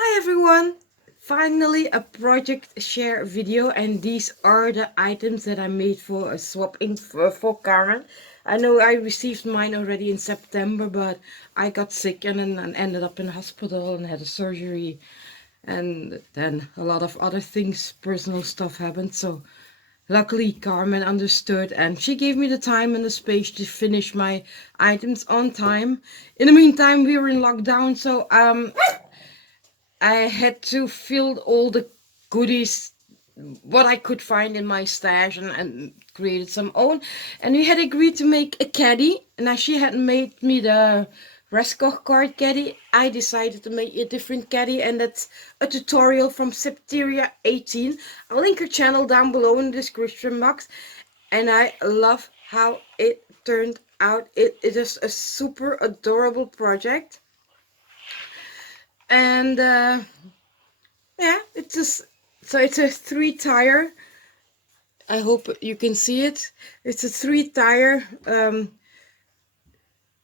Hi everyone! Finally a project share video, and these are the items that I made for a swapping for Carmen. I know I received mine already in September, but I got sick and ended up in the hospital and had a surgery, and then a lot of other things, personal stuff happened. So luckily Carmen understood and she gave me the time and the space to finish my items on time. In the meantime, we were in lockdown, so I had to fill all the goodies what I could find in my stash, and created some own. And we had agreed to make a caddy. Now she had made me the Rescoch card caddy. I decided to make a different caddy, and that's a tutorial from Septeria 18. I'll link her channel down below in the description box. And I love how it turned out. It is a super adorable project. And yeah, it's just, so it's a 3-tire. I hope you can see it. It's a 3-tire,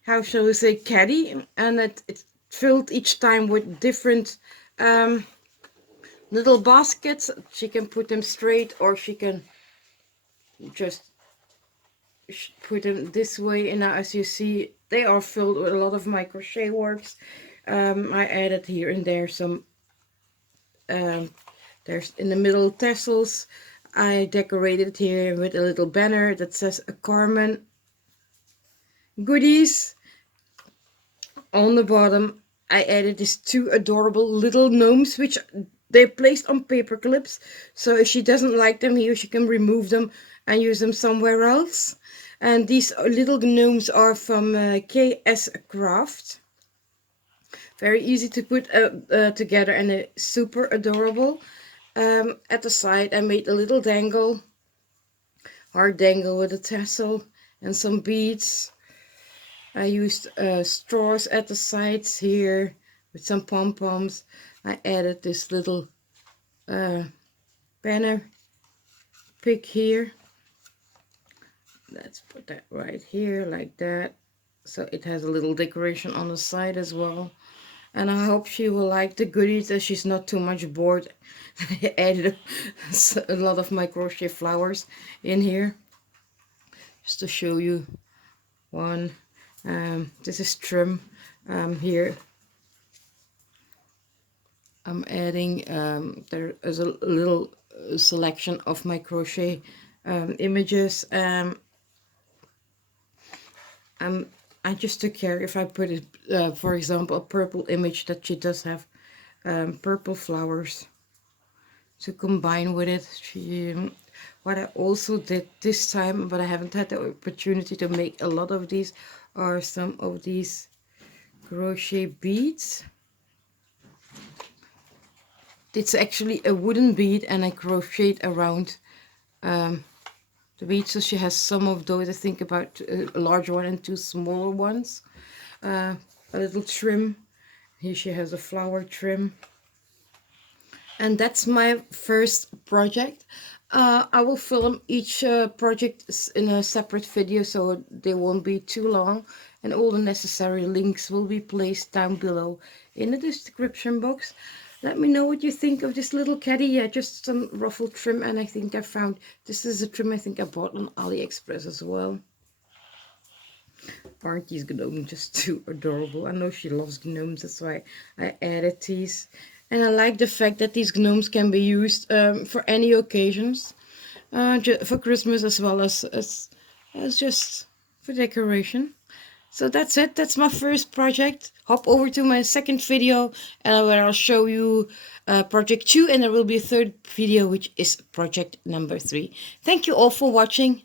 how shall we say, caddy, and it's filled each time with different little baskets. She can put them straight, or she can just put them this way. And now, as you see, they are filled with a lot of my crochet works. I added here and there some there's in the middle tassels. I decorated here with a little banner that says a Carmen goodies. On the bottom, I added these 2 adorable little gnomes, which they placed on paper clips. So if she doesn't like them here, she can remove them and use them somewhere else. And these little gnomes are from KS Craft. Very easy to put together, and they're super adorable. At the side, I made a little dangle, hard dangle with a tassel and some beads. I used straws at the sides here with some pom-poms. I added this little banner pick here. Let's put that right here like that. So it has a little decoration on the side as well. And I hope she will like the goodies, that she's not too much bored. I added a lot of my crochet flowers in here, just to show you one. This is trim. Here I'm adding, there is a little selection of my crochet images. I just took care, if I put it, for example, a purple image, that she does have purple flowers to combine with it. What I also did this time, but I haven't had the opportunity to make a lot of these, are some of these crochet beads. It's actually a wooden bead, and I crocheted around the bead. So she has some of those, I think about a large one and 2 smaller ones. A little trim. Here she has a flower trim. And that's my first project. I will film each project in a separate video, so they won't be too long, and all the necessary links will be placed down below in the description box. Let me know what you think of this little caddy. Yeah, just some ruffle trim, and I think I found, this is a trim I think I bought on AliExpress as well. Aren't these gnomes just too adorable? I know she loves gnomes, that's why I added these. And I like the fact that these gnomes can be used for any occasions, for Christmas as well as just for decoration. So that's it. That's my first project. Hop over to my second video, where I'll show you project 2, and there will be a third video, which is project number 3. Thank you all for watching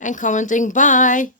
and commenting. Bye.